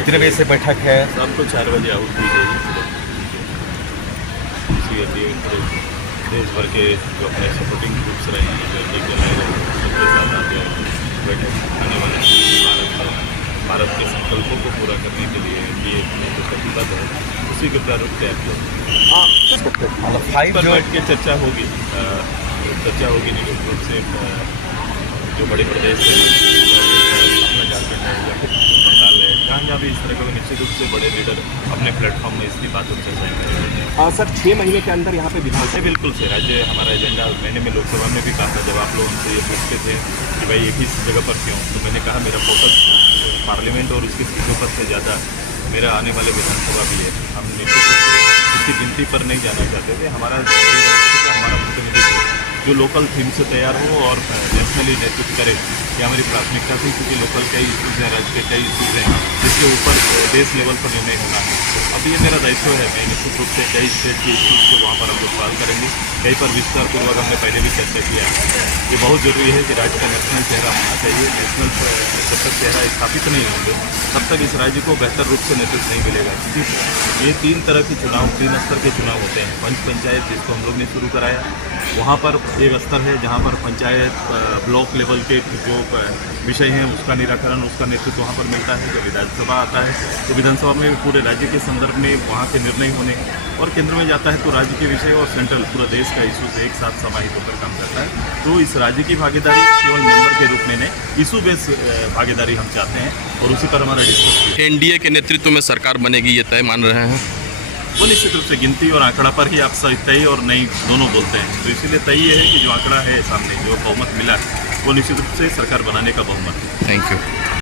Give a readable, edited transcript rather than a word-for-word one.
कितने बजे से बैठक है? शाम को 4 बजे आउट हुई जाएगी। इसी लिए पूरे देश भर के जो अपने सपोर्टिंग ग्रुप्स रहे हैं, जो एनडीए रहे हैं, सबके साथ आगे बैठक आने वाले भारत के संकल्पों को पूरा करने के लिए एनडीए में जो प्रतिबद्ध है उसी के प्रारूप तैयार किया। 5 जो बैठ के चर्चा होगी निश्चित रूप से जो बड़े प्रदेश हैं, अपना झारखंड है या फिर बंगाल है, जहाँ भी इस तरह के निश्चित रूप से बड़े लीडर अपने प्लेटफॉर्म में इसकी बात चर्चाएँ करेंगे। सर 6 महीने के अंदर यहाँ पे विधानसभा बिल्कुल से राज्य हमारा एजेंडा मैंने में लोकसभा में भी कहा था, जब आप लोग हमसे ये पूछते थे कि भाई एक ही जगह पर क्यों, तो मैंने कहा मेरा फोकस पार्लियामेंट और उसकी सीटों पर से ज़्यादा मेरा आने वाले विधानसभा भी है। हम निश्चित रूप से इसकी गिनती पर नहीं जाना चाहते थे। हमारा प्रतिनिधित्व जो लोकल थीम से तैयार हो और नेशनली नेतृत्व करे, ये हमारी प्राथमिकता थी, क्योंकि लोकल कई इशूज़ हैं, राज्य के कई इशूज़ हैं जिसके ऊपर देश लेवल पर निर्णय होना है। अब ये मेरा दायित्व है, मैं निश्चित रूप से कई स्टेट के इशूज़ को वहाँ पर हम लोग सवाल करेंगे। कई पर विस्तारपूर्वक हमने पहले भी चर्चा किया। ये बहुत ज़रूरी है कि राज्य का नेशनल चेहरा होना चाहिए। नेशनल जब तक चेहरा स्थापित नहीं होंगे तब तक इस राज्य को बेहतर रूप से नेतृत्व नहीं मिलेगा, क्योंकि ये 3 तरह के चुनाव, 3 स्तर के चुनाव होते हैं। पंच पंचायत जिसको हम लोग ने शुरू कराया, वहाँ पर एक स्तर है जहाँ पर पंचायत ब्लॉक लेवल के जो विषय हैं उसका निराकरण, उसका नेतृत्व वहाँ पर मिलता है। जब विधानसभा आता है तो विधानसभा में पूरे राज्य के संदर्भ में वहाँ के निर्णय होने, और केंद्र में जाता है तो राज्य के विषय और सेंट्रल पूरा देश का इशू से एक साथ समाहित होकर काम करता है। तो इस राज्य की भागीदारी केवल मेंबर के रूप में नहीं, इशू बेस भागीदारी हम चाहते हैं और उसी पर हमारा डिस्कस। एनडीए के नेतृत्व में सरकार बनेगी, ये तय मान रहे हैं? वो निश्चित रूप से गिनती और आंकड़ा पर ही आप तय और नहीं दोनों बोलते हैं, तो इसीलिए तय ये है कि जो आंकड़ा है सामने, जो बहुमत मिला है, वो निश्चित रूप से सरकार बनाने का बहुमत है। Thank you.